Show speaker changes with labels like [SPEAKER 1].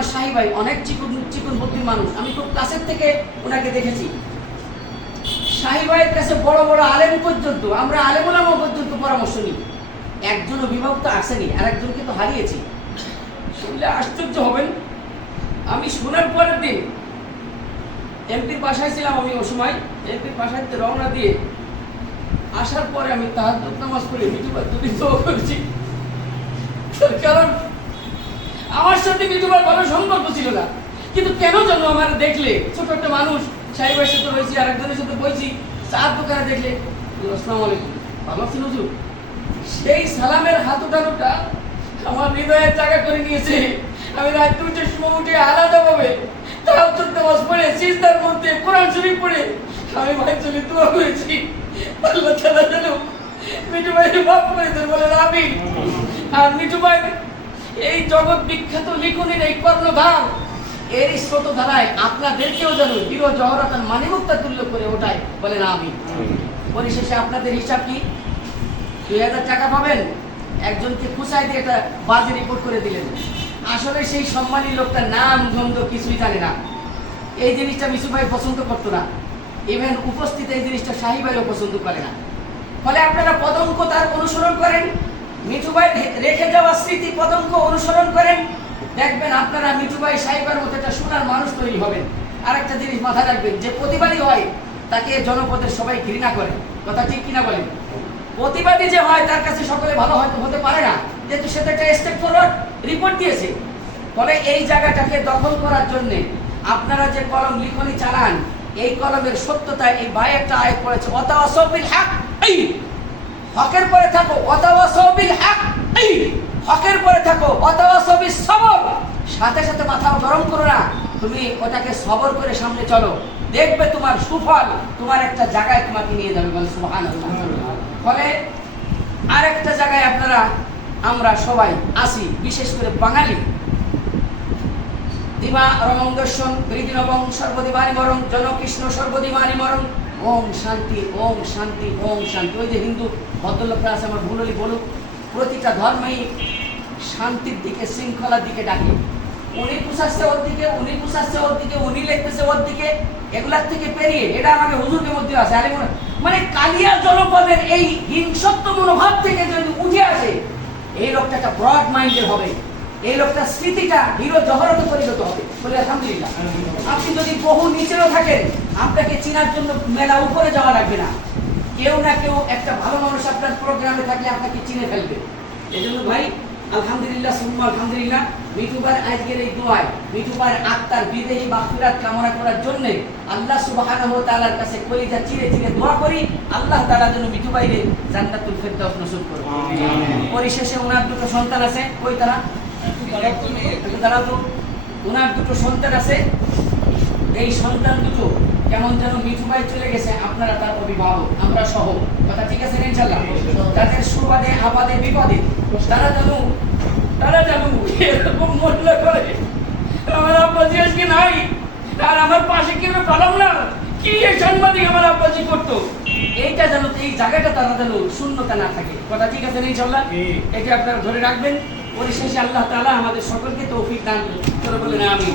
[SPEAKER 1] আমার শাহি ভাই অনেক চিকন চিকন বুদ্ধির মানুষ। আমি খুব কাছের থেকে ওনাকে দেখেছি। শাহি ভাইয়ের কাছে বড় বড় আলেম পর্যন্ত, আমরা আলেমুলামা পর্যন্ত পরামর্শ নিই। একজন অভিভাবক তো আসেনি আর একজনকে তো হারিয়েছি। শুনলে আশ্চর্য হবেন। আমি শোনার পরের দিন এমপির বাসায় ছিলাম আমি ও সময়। এমপির বাসায় রওনা দিয়ে আসার পরে আমি তাহার নামাজ পড়ে দোয়া করেছি। কারণ সাথে মিটুবার ভালো সম্পর্ক ছিল না। কিন্তু কেন যেন আমার দেখলে, ছোট একটা মানুষ সাহেবের সাথে রয়েছি আর একজনের সাথে বইছি চার দোকানে দেখলে আসসালামু আলাইকুম, ভালো আছেন হুজুর? সেই সালামের হাত উঠানোটা আমার হৃদয়ের জায়গা করে নিয়েছে। আমি রাত দুটোর সময় উঠে আলাদাভাবে তাও চলতে বস পড়ে, সিজদার মধ্যে কোরআন শরীফ পড়ে, আমি ভাই চলে দোয়া করেছি। আল্লাহ তাআলা যেন মিঠু ভাইয়ের বাপ করে বলেন আমি আর মিঠু ভাই এই জগৎ বিখ্যাত লিখনের এই কর্ণধার, এরই স্রোত ধারায় আপনাদেরকেও যেন হিরো জহরতান মানিমুক্তা তুল্য করে ওঠায় বলেন আমি। পরিশেষে আপনাদের হিসাব কি? দুই হাজার টাকা পাবেন? একজনকে খুশাই দিয়ে একটা বাজে রিপোর্ট করে দিলেন। আসলে সেই সম্মানী লোকটার নাম, গন্ধ কিছুই জানে না। এই জিনিসটা মিশু ভাই পছন্দ করতো না। ইভেন উপস্থিত এই জিনিসটা শাহি ভাইও পছন্দ করে না। ফলে আপনারা পদঙ্ক তার অনুসরণ করেন। মিঠু ভাই রেখে যাওয়া স্মৃতি পদঙ্ক অনুসরণ করেন। দেখবেন আপনারা মিঠু ভাই সাহেবের মতো একটা সোনার মানুষ তৈরি হবেন। আর একটা জিনিস মাথায় রাখবেন, যে প্রতিবাদী হয়, তাকে জনপদের সবাই ঘৃণা করে। কথা ঠিক কিনা বলেন? প্রতিবাদী যে হয়, তার কাছে সকলে ভালো হতে পারে না। যেহেতু সে একটা স্টেপ ফরওয়ার্ড রিপোর্ট দিয়েছে। ফলে এই জায়গাটাকে দখল করার জন্য আপনারা যে কলম লিখনি চালান, এই কলমের সত্যতা এই ভাই একটা আয় করেছে। অতাওয়াসবিল হক। হকের পরে থাকো অতাওয়াসবিল হক হকের পরে থাকো সবর। সাথে সাথে গরম করো না। তুমি ওটাকে সবর করে সামনে চলো। দেখবে তোমার সুফল, তোমার একটা জায়গায় তোমাকে নিয়ে যাবে বলে সুবহানাল্লাহ। ফলে আরেকটা জায়গায় আপনারা, আমরা সবাই আসি, বিশেষ করে বাঙালি। দিবা রমঙ্গস্বন হৃদিনবং সর্বদিবানি মরং, জনকৃষ্ণ, সর্বদিবানি মরং। ওম শান্তি ওম শান্তি ওম শান্তি। ওই যে হিন্দু ভদ্রলোকরা আছে, আমার ভুল হলি বলুক। প্রতিটা ধর্মই শান্তির দিকে, শৃঙ্খলার দিকে ডাকে। উনি পুষাচ্ছে ওর দিকে উনি পুষাচ্ছে ওর দিকে উনি লিখতেছে ওর দিকে এগুলার থেকে পেরিয়ে, এটা আমাদের হুজুরের মধ্যে আছে। আরে মনে- কালিয়া জনপদের এই হিংসত্ব মনোভাব থেকে যদি উঠে আসে, এই লোকটা একটা ব্রড মাইন্ডের হবে। এই লোকটা স্মৃতিটা হিরো জহরতে পরিণত হবে। বলে আলহামদুলিল্লাহ। আপনি যদি বহু নিচেও থাকেন, আপনাকে চেনার জন্য মেলা উপরে যাওয়া লাগবে না। কেউ না কেউ একটা ভালো মানুষ আপনার প্রোগ্রামে থাকলে আপনাকে চিনে ফেলবে। এই জন্য ভাই আলহামদুলিল্লাহ সুম্মা আলহামদুলিল্লাহ মিঠুবার আজকের এই দোয়ায় মিঠুবার আত্মার বিদেহী মাগফিরাত কামনা করার জন্য আল্লাহ সুবহানাহু ওয়া তাআলার কাছে কলিজা চিরে চিরে দোয়া করি আল্লাহ তাআলা যেন মিঠু ভাইরে জান্নাতুল ফেরদাউস নসিব করে পরিশেষে ওনার দুটো সন্তান আছে কই তারা? দাঁড়াও তো। ওনার দুটো সন্তান আছে এই সন্তান দুটো কেমন যেন মিঠু ভাই চলে গেছে আপনারা তার অভিভাবক আমরা সহ। কথা ঠিক আছে ইনশাল্লাহ যাদের সুবাদে আবাদে বিপদে। তারা যেন তারা যেন এরকম মহিলা করে। আমার আজকে নাই আর আমার পাশে কেউ পালাম না। কি এই সাংবাদিক আমার আব্বাজি করতো? এইটা যেন এই জায়গাটা তারা যেন শূন্যতা না থাকে। কথা ঠিক আছে ইনশাল্লাহ এটা আপনারা ধরে রাখবেন। পরিশেষে আল্লাহ তাআলা আমাদের সকলকে তৌফিক দান করে বলেন আমি